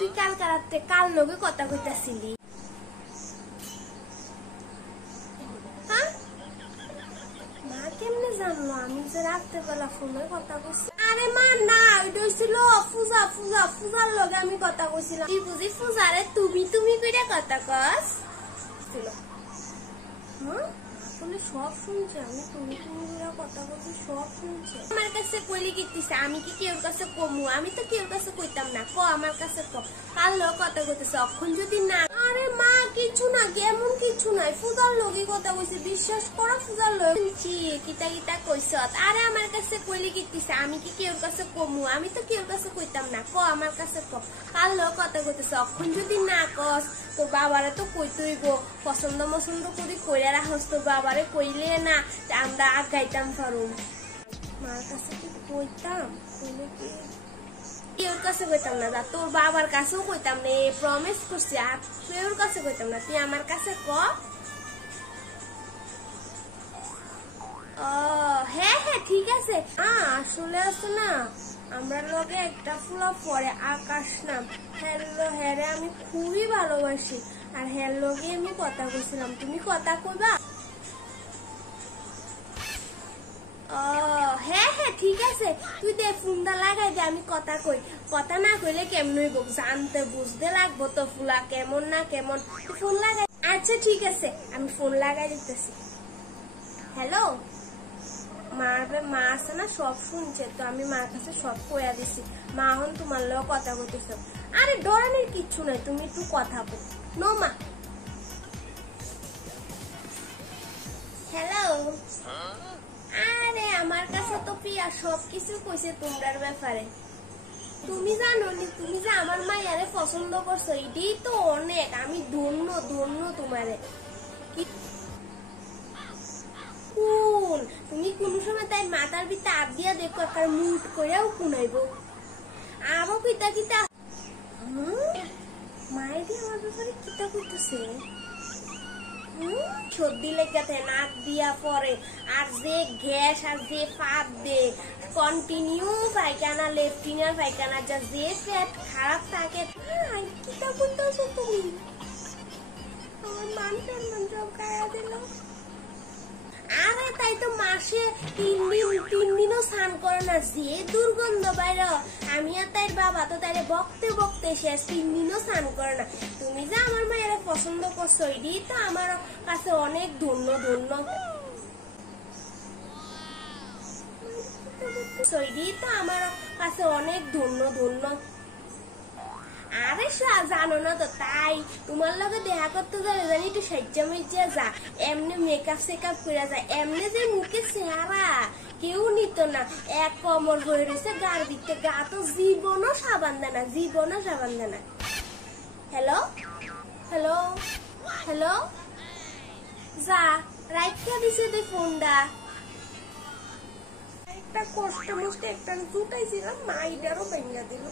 তুই কাল রাতে কাল লগে কথা কইতাছিলি? হ্যাঁ, মা কেমনে জানলো আমি যে রাত্রেবেলা ফোনে কথা কইছি? আরে মা না, ওইটা হইছিল পূজার লগে আমি কথা কইছিলাম। তুই বুঝি পূজারে তুমি তুমি কইরা কথা কস? হ্যাঁ, আসলে সব শুনছে, আমি তুমি তুমি কইরা কথা কইছি সব শুনছে। আমার কাছে কইলি কিতিছে, আমি কি কেউর কাছে কমু? আমি তো কেউর কাছে কইতাম না। ক আমার কাছে ক, কাল লগে কথা কইতেছে, অখন যদি না। আরে মা কিছু না, এমন কিছু নাই, পূজার লগে কথা কইছে, বিশ্বাস করো পূজার লগে। কিতা কিতা কইছ? আরে আমার কাছে কইলি কিতিছে, আমি কি কেউর কাছে কমু? আমি তো কেউর কাছে কইতাম না। ক আমার কাছে ক, কাল লগে কথা কইতেছে, অখন যদি না কস তোর বাবারে তো কইতেই গো, পছন্দ মছন্দ করি কইরা রাখস, তোর বাবারে কইলে না আমরা আগাইতাম পারুম। মার কাছে কি কইতাম? কইলে কি কেউর কাছে কইতাম না, যা তোর বাবার কাছেও কইতাম না, প্রমিস করছি, আর কেউর কাছে কইতাম না। তুই আমার কাছে ক। হ্যাঁ হ্যাঁ ঠিক আছে। আসলে আছে না, আমরা লগে একটা ফুলা পরে আকাশ নাম, হ্যারে আমি খুবই ভালোবাসি, আর হ্যার লগে আমি কথা কইছিলাম। তুমি কথা কইবা? হ্যাঁ হ্যাঁ ঠিক আছে, তুই দে ফোনটা লাগাই দে, আমি কথা কই। কথা না কইলে কেমন হইব? জানতে বুঝতে লাগবো তো ফুলা কেমন না কেমন। ফোন লাগাই। আচ্ছা ঠিক আছে, আমি ফোন লাগাই দিতেছি। হ্যালো, মা আছে না, সব শুনছে তো, আমি মার কাছে সব কইয়া দিছি। মা এখন তোমার লগে কথা কইতেছে। আরে ডরানোর কিচ্ছু নাই, তুমি একটু কথা বল। নো মা। হ্যালো, আরে আমার কাছে তো প্রিয়া সবকিছু কইছে তোমরার ব্যাপারে। তুমি জানো নি, তুমি যে আমার মাইয়ারে পছন্দ করছো, এটাই তো অনেক। আমি ধন্য ধন্য তোমারে। তুমি কোন সময় তাই মাথার ভিতরে আপ দিয়া দেখো, একটা মুট করেও কুনাইব। আরো কিতা কিতা মায়ের দিয়ে আমার ব্যাপারে কিতা করতেছে। সর্দি লেগে নাক দিয়া পরে, আর যে গ্যাস আর যে ফাঁপ দে, কন্টিনিউ পায়খানা, লেফটিনার পায়খানা, যা যে পেট খারাপ থাকে। কিতা করতেছো তুমি? আমার মান সম্মান সব খাইয়া দিল। আরে তাই তো মাসে 3 দিনও স্নান করে না, যে দুর্গন্ধ বাইর। আমি আর তাই বাবা তো তাই বকতে বকতে শেষ, 3 দিনও স্নান করে না। তুমি যে আমার মায়ের পছন্দ করছো, এটাই তো আমার কাছে অনেক ধন্য ধন্য। এটাই তো আমার কাছে অনেক ধন্য ধন্য। আরে জানো না তো, তাই তোমার লগে দেখা করতে গেলে জানি একটু সাজ্জা মির্জা যা, এমনি মেকআপ সেকআপ করে যায়, এমনি যে মুখে চেহারা কেউ নিত না। এক কমর বয়ে রয়েছে গার দিতে, গা তো জীবনও সাবান দেয় না, জীবনও সাবান দেয় না। হ্যালো হ্যালো হ্যালো, যা রাইখা দিছে তুই ফোনটা। একটা কষ্ট মষ্ট একটা জুটাইছিলাম, মাইটারও ভেঙে দিল।